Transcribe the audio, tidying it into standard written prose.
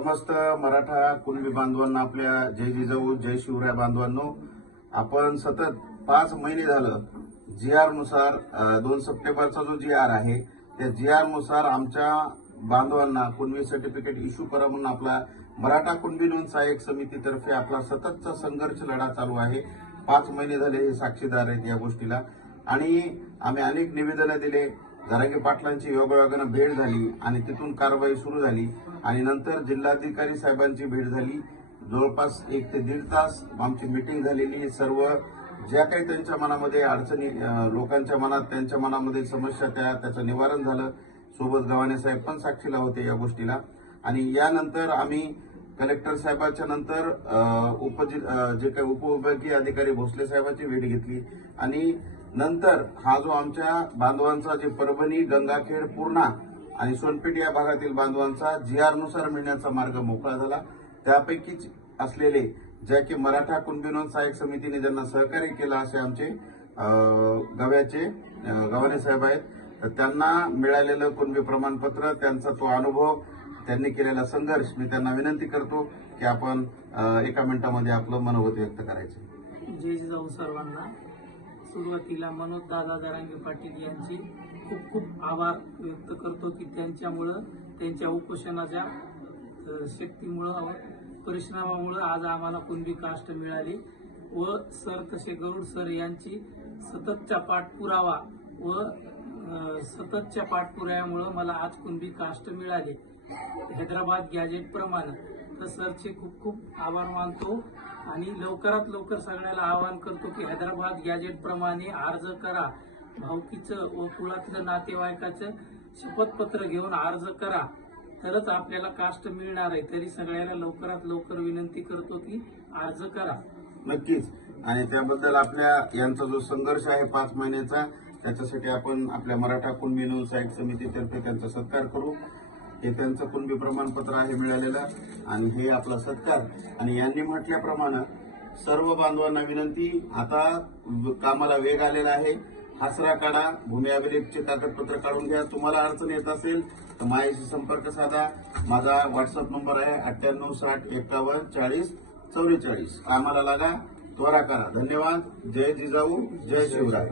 समस्त मराठा कुणबी बांधवांना आपल्या जय जिजाऊ जय शिवराय बांधवांनो, आपण सतत 5 महिने झालं GR नुसार 2 सप्टेंबरचा जो GR आहे त्या GR नुसार आमच्या बांधवांना कुणबी सर्टिफिकेट इश्यू करा म्हणून आपला मराठा कुणबी नोंद सहाय्यक समितीतर्फे आपला सततचा संघर्ष लढा चालू आहे। 5 महिने झाले हे साक्षीदार आहेत या गोष्टीला आणि आम्ही अनेक निवेदनं दिले। जरांगे पाटलांची योगायोगानं भेट झाली आणि तिथून कारवाई सुरू झाली आणि नंतर जिल्हाधिकारी साहेबांची भेट झाली। जवळपास 1 ते 1.5 तास आमची मीटिंग झालेली। सर्व ज्या काही त्यांच्या मनामध्ये अडचणी, लोकांच्या मनात त्यांच्या मनामध्ये समस्या त्याचं निवारण झालं। सोबत गव्हाणे साहेब पण साक्षीला होते या गोष्टीला आणि यानंतर आम्ही कलेक्टर साहेबांच्या नंतर जे काही उपविभागीय अधिकारी भोसले साहेबांची भेट घेतली आणि नंतर हा जो आमच्या बांधवांचा जे परभणी, गंगाखेड, पूर्णा आणि सोनपेठ या भागातील बांधवांचा GR नुसार मिळण्याचा मार्ग मोकळा झाला। त्यापैकीच असलेले ज्या की मराठा कुणबी नोंद सहाय्यक समितीने ज्यांना सहकार्य केलं असे आमचे गव्हाणे साहेब आहेत, तर त्यांना मिळालेलं कुणबी प्रमाणपत्र, त्यांचा तो अनुभव, त्यांनी केलेला संघर्ष, मी त्यांना विनंती करतो की आपण एका मिनिटामध्ये आपलं मनोगत व्यक्त करायचं। जय जिजाऊ सर्वांना। सुरुवातीला मनोज दादा जरांगे पाटील यांचे खूप खूप आभार व्यक्त करतो की त्यांच्यामुळं, त्यांच्या उपोषणाच्या शक्तीमुळं, परिश्रमामुळं आज आम्हाला कुणबी कास्ट मिळाली व सर तसे गरुड सर यांची सततच्या पाठपुरावा व सततच्या पाठपुराव्यामुळं मला आज कुणबी कास्ट मिळाली हैदराबाद गॅजेट प्रमाणे। तर सरचे खूप खूप आभार मानतो आणि लवकरात लवकर सगळ्याला आवाहन करतो की हैदराबाद गॅजेट प्रमाणे अर्ज करा। भावकीचं व कुळातलं नातेवाईकाचं शपथपत्र घेऊन अर्ज करा, तरच आपल्याला कास्ट मिळणार आहे। तरी सगळ्याला लवकरात लवकर विनंती करतो की अर्ज करा। नक्कीच, आणि त्याबद्दल आपल्या यांचा जो संघर्ष आहे 5 महिन्याचा, त्याच्यासाठी आपण आपल्या मराठा कुणबी नोंद सहाय्यक समितीतर्फे त्यांचा सत्कार करू। हे त्यांचं कुणबी प्रमाणपत्र आहे मिळालेलं आणि हे आपला सत्कार। आणि यांनी म्हटल्याप्रमाणे सर्व बांधवांना विनंती, आता कामाला वेग आलेला आहे। हासरा काढा, भूमी अभिलेखचे कागदपत्र काढून घ्या। तुम्हाला अडचण येत असेल तर माझ्याशी संपर्क साधा। माझा व्हॉट्सअप नंबर आहे 9860514044। कामाला लागा, त्वरा करा। धन्यवाद। जय जिजाऊ जय शिवराय।